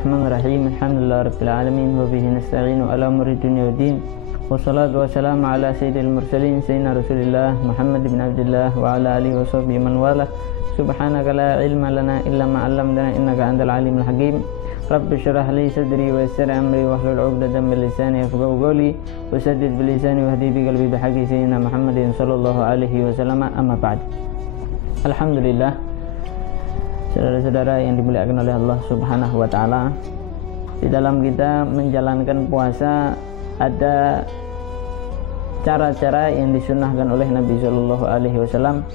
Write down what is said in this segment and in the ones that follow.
Bismillahirrahmanirrahim. Alhamdulillahirabbil alamin wa bihi nasta'inu ala umuri dunya waddin. Wassalatu wassalamu ala sayyidil mursalin sayyidina Rasulillah Muhammad bin Abdullah wa ala alihi wa sahbihi man walah. Subhanaka la ilma lana illa ma 'allamtana innaka antal alimul hakim. Rabbi shrah li sadri wa yassir amri wahlul 'uqdatam min lisani yafqahu qawli wa saddid bi lisani wahdi bi qalbi bihaqqi sayyidina Muhammadin sallallahu alaihi wasallam. Amma ba'd. Alhamdulillah, saudara-saudara yang dimuliakan oleh Allah Subhanahu wa taala, di dalam kita menjalankan puasa ada cara-cara yang disunnahkan oleh Nabi Shallallahu alaihi wasallam.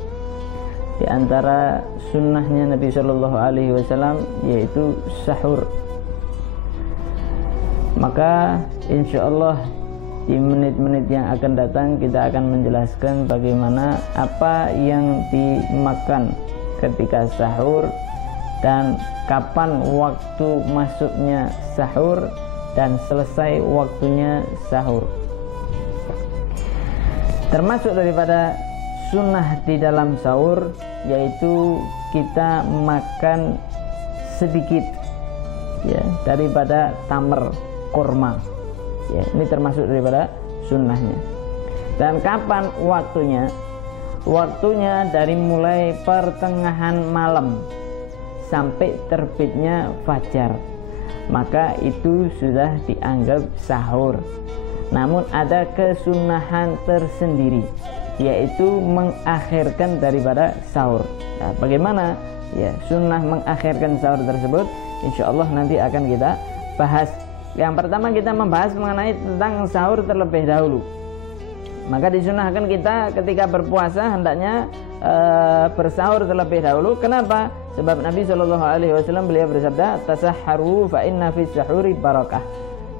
Di antara sunnahnya Nabi Shallallahu alaihi wasallam yaitu sahur. Maka insyaallah di menit-menit yang akan datang kita akan menjelaskan bagaimana apa yang dimakan ketika sahur dan kapan waktu masuknya sahur dan selesai waktunya sahur. Termasuk daripada sunnah di dalam sahur yaitu kita makan sedikit ya daripada tamar kurma. Ya, ini termasuk daripada sunnahnya. Dan kapan waktunya? Waktunya dari mulai pertengahan malam sampai terbitnya fajar, maka itu sudah dianggap sahur. Namun ada kesunahan tersendiri, yaitu mengakhirkan daripada sahur. Nah, bagaimana ya sunnah mengakhirkan sahur tersebut? Insyaallah nanti akan kita bahas. Yang pertama kita membahas mengenai tentang sahur terlebih dahulu. Maka disunahkan kita ketika berpuasa hendaknya bersahur terlebih dahulu. Kenapa? Sebab Nabi Shallallahu alaihi wasallam beliau bersabda, "Tasahharu fa inna fis sahuri barakah."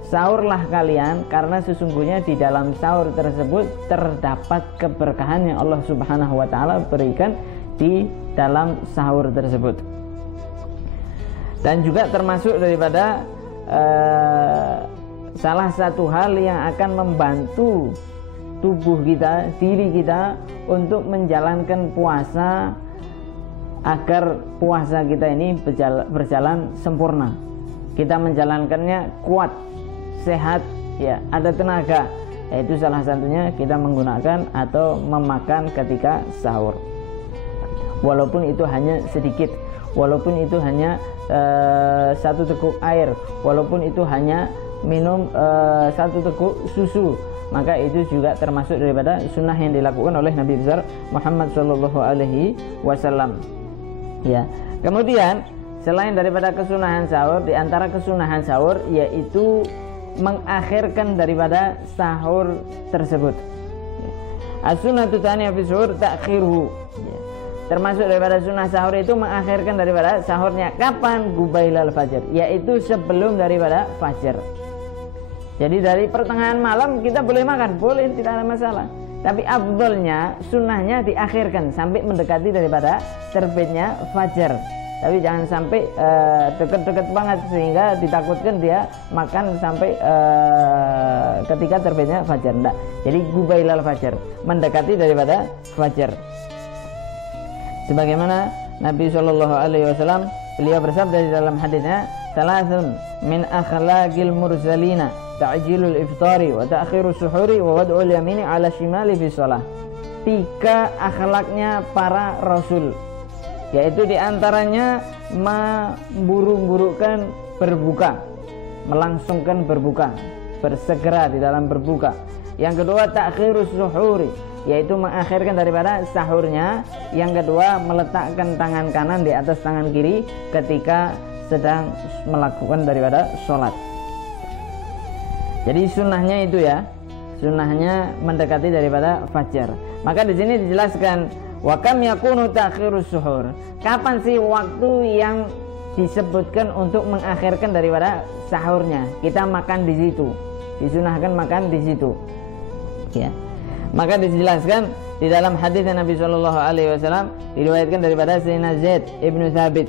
Sahurlah kalian karena sesungguhnya di dalam sahur tersebut terdapat keberkahan yang Allah Subhanahu wa taala berikan di dalam sahur tersebut. Dan juga termasuk daripada salah satu hal yang akan membantu tubuh kita, diri kita untuk menjalankan puasa agar puasa kita ini berjalan sempurna. Kita menjalankannya kuat, sehat, ya, ada tenaga. Yaitu salah satunya kita menggunakan atau memakan ketika sahur. Walaupun itu hanya sedikit, walaupun itu hanya satu teguk air, walaupun itu hanya minum satu teguk susu, maka itu juga termasuk daripada sunnah yang dilakukan oleh Nabi besar Muhammad Shallallahu alaihi wasallam. Ya. Kemudian selain daripada kesunahan sahur, di antara kesunahan sahur yaitu mengakhirkan daripada sahur tersebut. As-sunnatu tsaniyah fi suhur ta'khiruhu. Termasuk daripada sunnah sahur itu mengakhirkan daripada sahurnya kapan? Gubailal fajar, yaitu sebelum daripada fajar. Jadi dari pertengahan malam kita boleh makan, boleh, tidak ada masalah. Tapi afdolnya, sunnahnya diakhirkan sampai mendekati daripada terbitnya fajar. Tapi jangan sampai dekat-dekat banget sehingga ditakutkan dia makan sampai ketika terbitnya fajar. Enggak. Jadi gubailal fajar, mendekati daripada fajar. Sebagaimana Nabi Shallallahu alaihi wasallam beliau bersabda di dalam hadisnya, "Salasun min akhlaqil mursalina, ta'jilul iftari wa ta'khirus suhuri wa wad'ul yamini 'ala shimali fi shalah." Tiga akhlaknya para rasul, yaitu diantaranya memburu-burukan berbuka, melangsungkan berbuka, bersegera di dalam berbuka. Yang kedua ta'khirus suhuri, yaitu mengakhirkan daripada sahurnya. Yang kedua meletakkan tangan kanan di atas tangan kiri ketika sedang melakukan daripada sholat. Jadi sunnahnya itu ya, sunnahnya mendekati daripada fajar. Maka di sini dijelaskan wa kam yakunu ta'khirus suhur. Kapan sih waktu yang disebutkan untuk mengakhirkan daripada sahurnya? Kita makan di situ, disunahkan makan di situ. Ya. Maka dijelaskan di dalam hadis Nabi Shallallahu alaihi wasallam diriwayatkan daripada Sayyidina Zaid ibnu Thabit.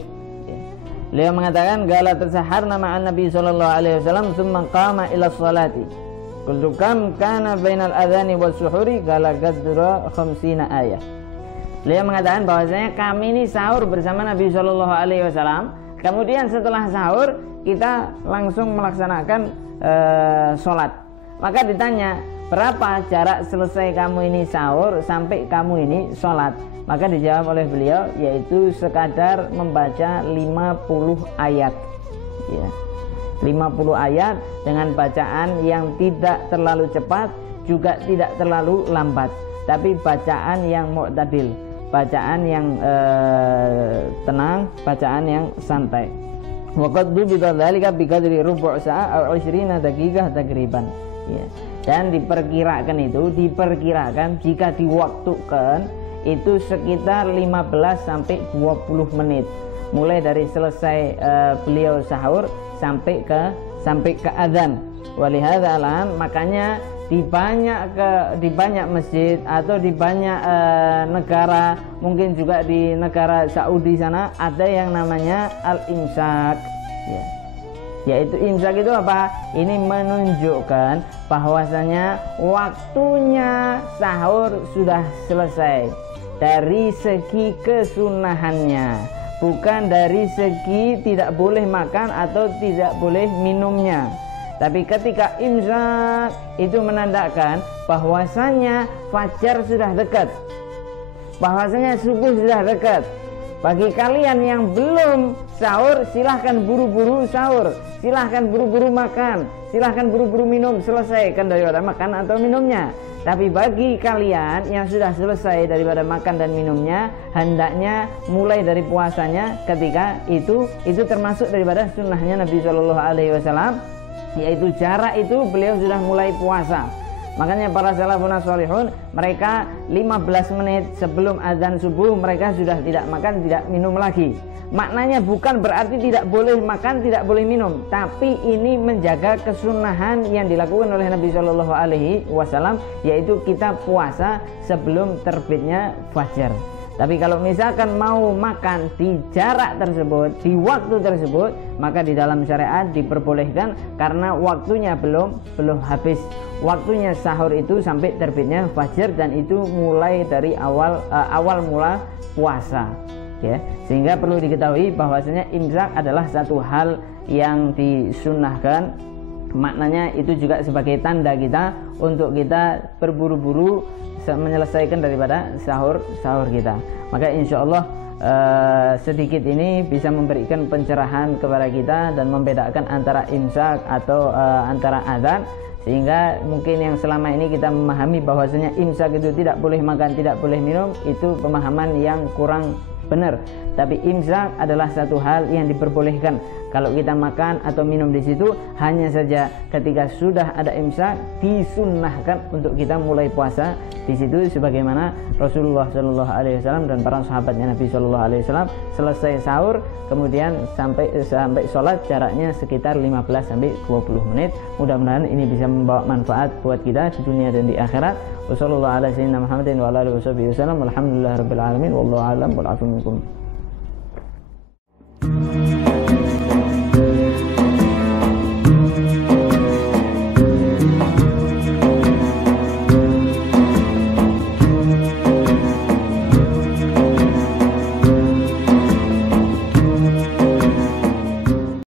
Beliau mengatakan, "Gala tasaharna ma'an Nabi Shallallahu alaihi wasallam, tsumma qama ila sholati. Qultu kam kana bainal adhani was suhuri? Gala qadra 50 ayat." Beliau mengatakan bahwasanya kami ini sahur bersama Nabi Shallallahu alaihi wasallam Kemudian setelah sahur kita langsung melaksanakan sholat. Maka ditanya, berapa jarak selesai kamu ini sahur sampai kamu ini sholat? Maka dijawab oleh beliau, yaitu sekadar membaca 50 ayat ya. 50 ayat dengan bacaan yang tidak terlalu cepat juga tidak terlalu lambat, tapi bacaan yang mu'tadil, bacaan yang tenang, bacaan yang santai. Waqad dubita dzalika biqadri rubu' sa'ah aw 20 daqiqah takriban ya. Dan diperkirakan jika diwaktukan itu sekitar 15 sampai 20 menit mulai dari selesai beliau sahur sampai ke adzan. Walihadza alam, makanya di banyak masjid atau di banyak negara, mungkin juga di negara Saudi sana ada yang namanya al-imsak ya. Yaitu imsak itu apa? Ini menunjukkan bahwasanya waktunya sahur sudah selesai dari segi kesunahannya, bukan dari segi tidak boleh makan atau tidak boleh minumnya. Tapi ketika imsak itu menandakan bahwasanya fajar sudah dekat, bahwasanya subuh sudah dekat. Bagi kalian yang belum sahur, silahkan buru-buru sahur, silahkan buru-buru makan, silahkan buru-buru minum, selesaikan daripada makan atau minumnya. Tapi bagi kalian yang sudah selesai daripada makan dan minumnya, hendaknya mulai dari puasanya ketika itu termasuk daripada sunnahnya Nabi Shallallahu Alaihi Wasallam, yaitu jarak itu beliau sudah mulai puasa. Makanya para salafun shalihun, mereka 15 menit sebelum azan subuh mereka sudah tidak makan, tidak minum lagi. Maknanya bukan berarti tidak boleh makan, tidak boleh minum, tapi ini menjaga kesunahan yang dilakukan oleh Nabi Shallallahu Alaihi Wasallam, yaitu kita puasa sebelum terbitnya fajar. Tapi kalau misalkan mau makan di jarak tersebut, di waktu tersebut, maka di dalam syariat diperbolehkan karena waktunya belum habis. Waktunya sahur itu sampai terbitnya fajar, dan itu mulai dari awal mula puasa. Ya, sehingga perlu diketahui bahwasanya imsak adalah satu hal yang disunnahkan. Maknanya itu juga sebagai tanda kita untuk kita berburu-buru menyelesaikan daripada sahur kita. Maka insya Allah sedikit ini bisa memberikan pencerahan kepada kita dan membedakan antara imsak atau antara adzan, sehingga mungkin yang selama ini kita memahami bahwasanya imsak itu tidak boleh makan, tidak boleh minum, itu pemahaman yang kurang benar. Tapi imsak adalah satu hal yang diperbolehkan. Kalau kita makan atau minum di situ, hanya saja ketika sudah ada imsak disunnahkan untuk kita mulai puasa di situ, sebagaimana Rasulullah Shallallahu Alaihi Wasallam dan para sahabatnya Nabi Shallallahu Alaihi Wasallam selesai sahur kemudian sampai sholat jaraknya sekitar 15 sampai 20 menit. Mudah-mudahan ini bisa membawa manfaat buat kita di dunia dan di akhirat. Wassallallahu ala sayyidina Muhammadin wa ala alihi wasallam. Alhamdulillahirabbil alamin. Wallahu a'lam wal 'afwu minkum.